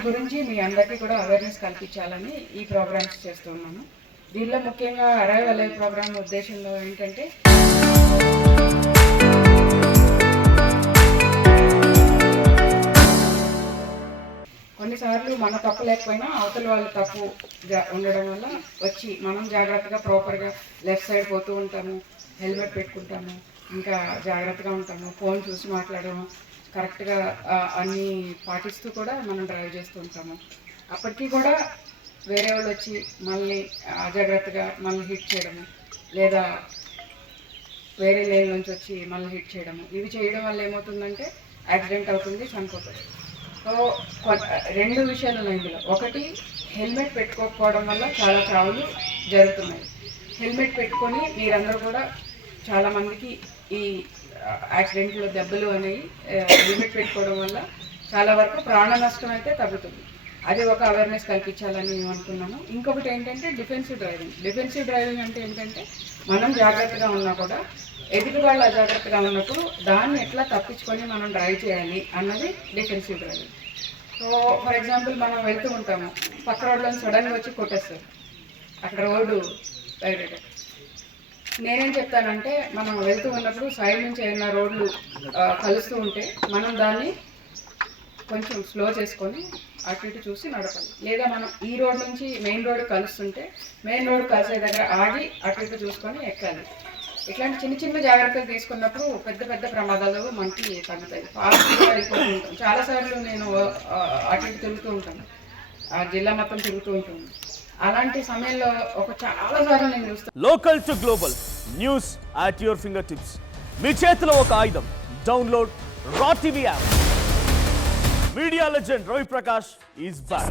దాని గురించి మీ అందరికీ కూడా అవేర్నెస్ కల్పించాలని ఈ ప్రోగ్రామ్స్ చేస్తున్నాను. దీనిలో ముఖ్యంగా అరైవ్ అలైవ్ ప్రోగ్రామ్ ఉద్దేశంలో ఏంటంటే కొన్నిసార్లు మన తప్పు లేకపోయినా అవతల వాళ్ళు తప్పు ఉండడం వల్ల వచ్చి మనం జాగ్రత్తగా ప్రాపర్గా లెఫ్ట్ సైడ్ పోతూ ఉంటాము, హెల్మెట్ పెట్టుకుంటాము, ఇంకా జాగ్రత్తగా ఉంటాము, ఫోన్ చూసి మాట్లాడము, కరెక్ట్గా అన్నీ పాటిస్తూ కూడా మనం డ్రైవ్ చేస్తూ ఉంటాము. అప్పటికీ కూడా వేరే వాళ్ళు వచ్చి మళ్ళీ అజాగ్రత్తగా మళ్ళీ హిట్ చేయడము, లేదా వేరే లేన్ నుంచి వచ్చి మళ్ళీ హిట్ చేయడము, ఇవి చేయడం వల్ల ఏమవుతుందంటే యాక్సిడెంట్ అవుతుంది, చనిపోతుంది. సో రెండు విషయాలు ఉన్నాయి ఇందులో. ఒకటి, హెల్మెట్ పెట్టుకోకపోవడం వల్ల చాలా చావులు జరుగుతున్నాయి. హెల్మెట్ పెట్టుకొని మీరందరూ కూడా చాలామందికి ఈ యాక్సిడెంట్లో దెబ్బలు అనేవి హెల్మెట్ పెట్టుకోవడం వల్ల చాలా వరకు ప్రాణ నష్టం అయితే తగ్గుతుంది. అది ఒక అవేర్నెస్ కల్పించాలని మేము అనుకున్నాము. ఇంకొకటి ఏంటంటే డిఫెన్సివ్ డ్రైవింగ్. డిఫెన్సివ్ డ్రైవింగ్ అంటే ఏంటంటే మనం జాగ్రత్తగా ఉన్నా కూడా ఎదుటి వాళ్ళు అజాగ్రత్తగా ఉన్నప్పుడు దాన్ని ఎట్లా తప్పించుకొని మనం డ్రైవ్ చేయాలి అన్నది defensive driving. So for example మనం వెళ్తూ ఉంటాము, పక్క రోడ్లో సడన్గా వచ్చి కొట్టేస్తారు, అక్కడ రోడ్డు బయట. నేనేం చెప్తానంటే మనం వెళ్తూ ఉన్నప్పుడు సైడ్ నుంచి ఏమైనా రోడ్లు కలుస్తూ ఉంటే మనం దాన్ని కొంచెం స్లో చేసుకొని అటు ఇటు చూసి నడపాలి. లేదా మనం ఈ రోడ్ నుంచి మెయిన్ రోడ్ కలుస్తుంటే మెయిన్ రోడ్ కలిసే దగ్గర ఆగి అటు ఇటు చూసుకొని ఎక్కాలి. ఇట్లాంటి చిన్న చిన్న జాగ్రత్తలు తీసుకున్నప్పుడు పెద్ద పెద్ద ప్రమాదాలు మనకి తగ్గుతాయి. ఫాస్ట్గా వెళ్ళిపోతూ ఉంటాం. చాలాసార్లు నేను అటు ఇటు తిరుగుతూ ఉంటాను, జిల్లా మొత్తం తిరుగుతూ ఉంటాను. అలాంటి సమయంలో చాలాసార్లు నేను చూస్తాను. Local to global news at your fingertips. మీ చేతిలో ఒక ఆయుధం. Download raw TV app. Media legend Ravi Prakash is back.